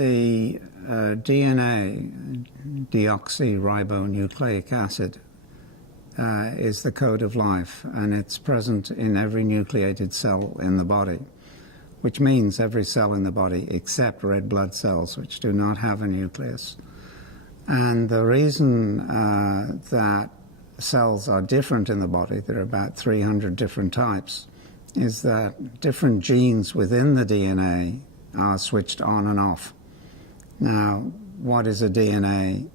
the DNA, deoxyribonucleic acid, is the code of life, and it's present in every nucleated cell in the body, which means every cell in the body except red blood cells, which do not have a nucleus. And the reason that cells are different in the body, there are about 300 different types, is that different genes within the DNA are switched on and off. Now, what is a DNA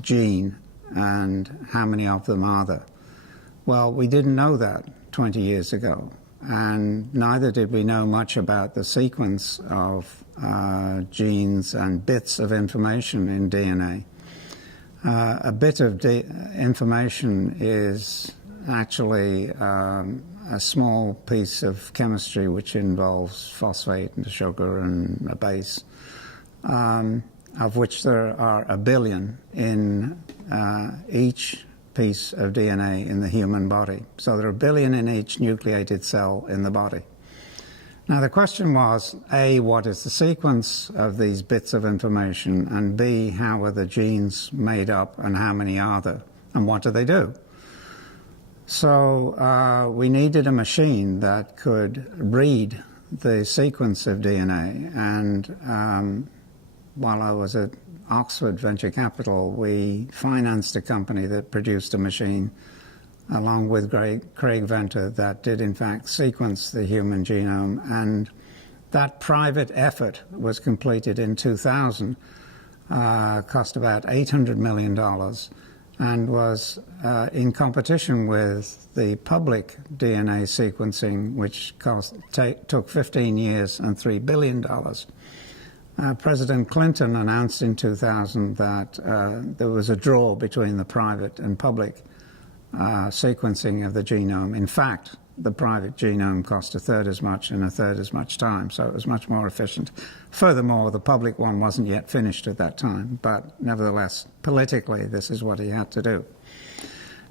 gene and how many of them are there? Well, we didn't know that 20 years ago, and neither did we know much about the sequence of genes and bits of information in DNA. A bit of information is actually a small piece of chemistry which involves phosphate and a sugar and a base, of which there are 1 billion in each piece of DNA in the human body. So there are 1 billion in each nucleated cell in the body. Now the question was, A, what is the sequence of these bits of information, and B, how are the genes made up and how many are there, and what do they do? So we needed a machine that could read the sequence of DNA, and while I was at Oxford Venture Capital, we financed a company that produced a machine along with Craig Venter that did in fact sequence the human genome, and that private effort was completed in 2000, cost about $800 million, and was in competition with the public DNA sequencing, which took 15 years and $3 billion. President Clinton announced in 2000 that there was a draw between the private and public sequencing of the genome. In fact, the private genome cost 1/3 as much in 1/3 as much time, so it was much more efficient. Furthermore, the public one wasn't yet finished at that time, but nevertheless, politically, this is what he had to do.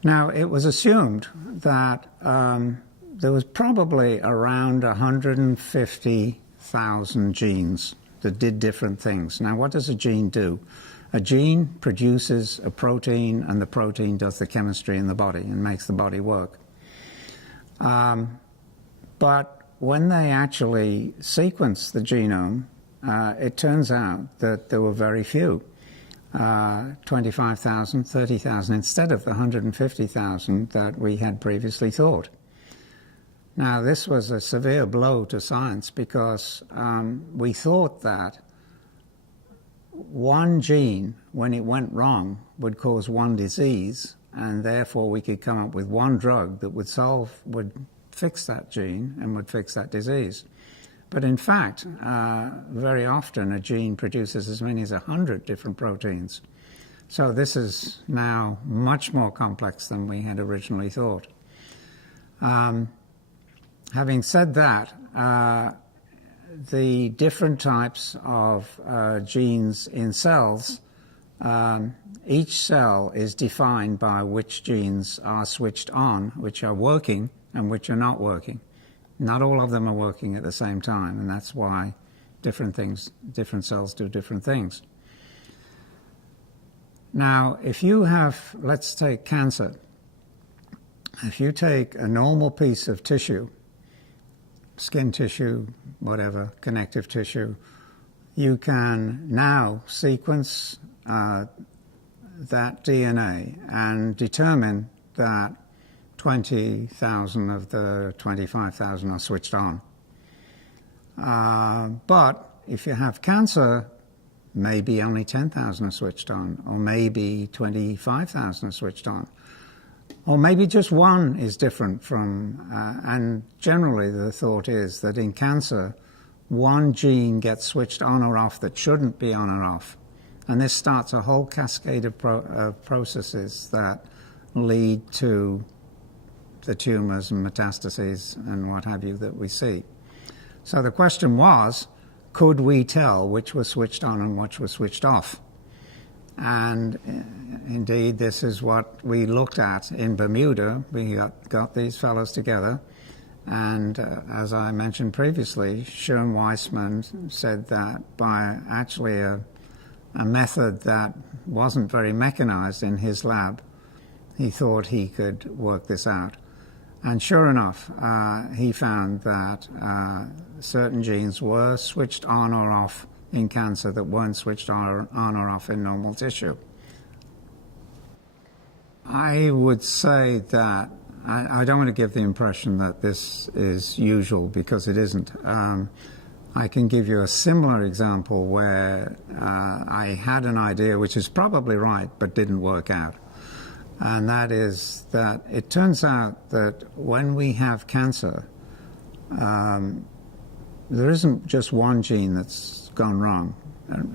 Now, it was assumed that there was probably around 150,000 genes that did different things. Now, what does a gene do? A gene produces a protein, and the protein does the chemistry in the body and makes the body work. But when they actually sequenced the genome, it turns out that there were very few, 25,000, 30,000, instead of the 150,000 that we had previously thought. Now, this was a severe blow to science because we thought that one gene, when it went wrong, would cause one disease, and therefore we could come up with one drug that would fix that gene and would fix that disease. But in fact, very often a gene produces as many as 100 different proteins. So this is now much more complex than we had originally thought. Having said that, the different types of genes in cells, each cell is defined by which genes are switched on, which are working, and which are not working. Not all of them are working at the same time, and that's why different cells do different things. Now, if you have, let's take cancer. If you take a normal piece of tissue, skin tissue, whatever, connective tissue, you can now sequence that DNA and determine that 20,000 of the 25,000 are switched on. But if you have cancer, maybe only 10,000 are switched on, or maybe 25,000 are switched on. Or maybe just one is different from, and generally the thought is that in cancer, one gene gets switched on or off that shouldn't be on or off. And this starts a whole cascade of processes that lead to the tumors and metastases and what have you that we see. So the question was, could we tell which was switched on and which was switched off? And indeed, this is what we looked at in Bermuda. We got these fellows together, And as I mentioned previously, Schön Weissman said that by actually a method that wasn't very mechanized in his lab, he thought he could work this out. And sure enough, he found that certain genes were switched on or off in cancer that weren't switched on or off in normal tissue. I would say that I don't want to give the impression that this is usual, because it isn't. I can give you a similar example where I had an idea which is probably right but didn't work out. And that is that it turns out that when we have cancer, there isn't just one gene that's gone wrong.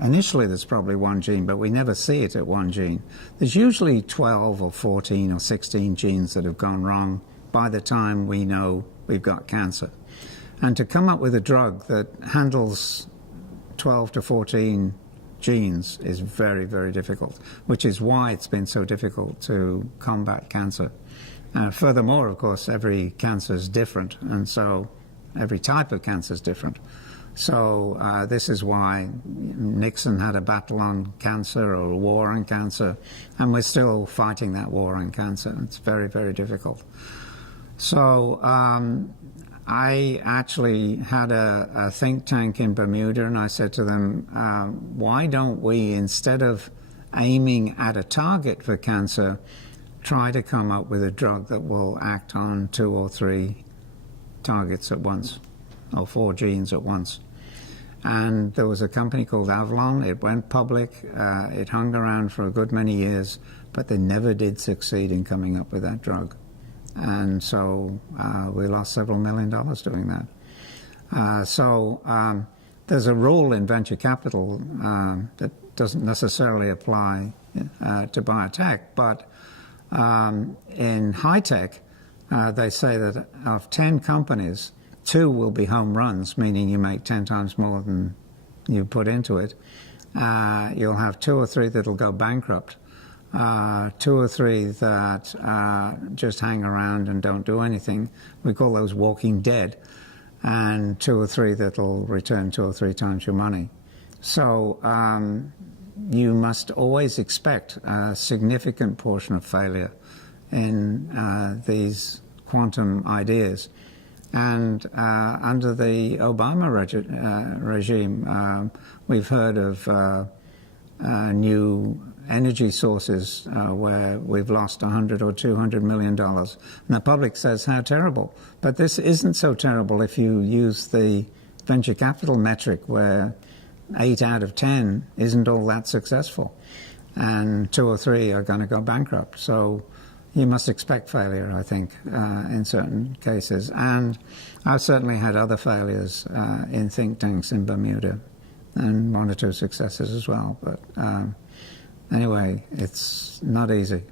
Initially there's probably one gene, but we never see it at one gene. There's usually 12 or 14 or 16 genes that have gone wrong by the time we know we've got cancer. And to come up with a drug that handles 12 to 14 genes is very, very difficult, which is why it's been so difficult to combat cancer. Furthermore, of course, every cancer is different, and so every type of cancer is different. So this is why Nixon had a battle on cancer, or a war on cancer, and we're still fighting that war on cancer. It's very, very difficult. So I actually had a think tank in Bermuda, and I said to them, why don't we, instead of aiming at a target for cancer, try to come up with a drug that will act on 2 or 3 targets at once, or 4 genes at once. And there was a company called Avalon. It went public. It hung around for a good many years, but they never did succeed in coming up with that drug. And so we lost several $1 million doing that. So there's a rule in venture capital that doesn't necessarily apply to biotech, but in high tech, they say that of 10 companies, 2 will be home runs, meaning you make 10 times more than you put into it. You'll have 2 or 3 that'll go bankrupt, 2 or 3 that just hang around and don't do anything. We call those walking dead. And 2 or 3 that'll return 2 or 3 times your money. So you must always expect a significant portion of failure in these quantum ideas. And under the Obama regime, we've heard of new energy sources where we've lost $100 or $200 million. And the public says, how terrible. But this isn't so terrible if you use the venture capital metric, where 8 out of 10 isn't all that successful. And 2 or 3 are going to go bankrupt. So you must expect failure, I think, in certain cases. And I've certainly had other failures in think tanks in Bermuda, and 1 or 2 successes as well. But anyway, it's not easy.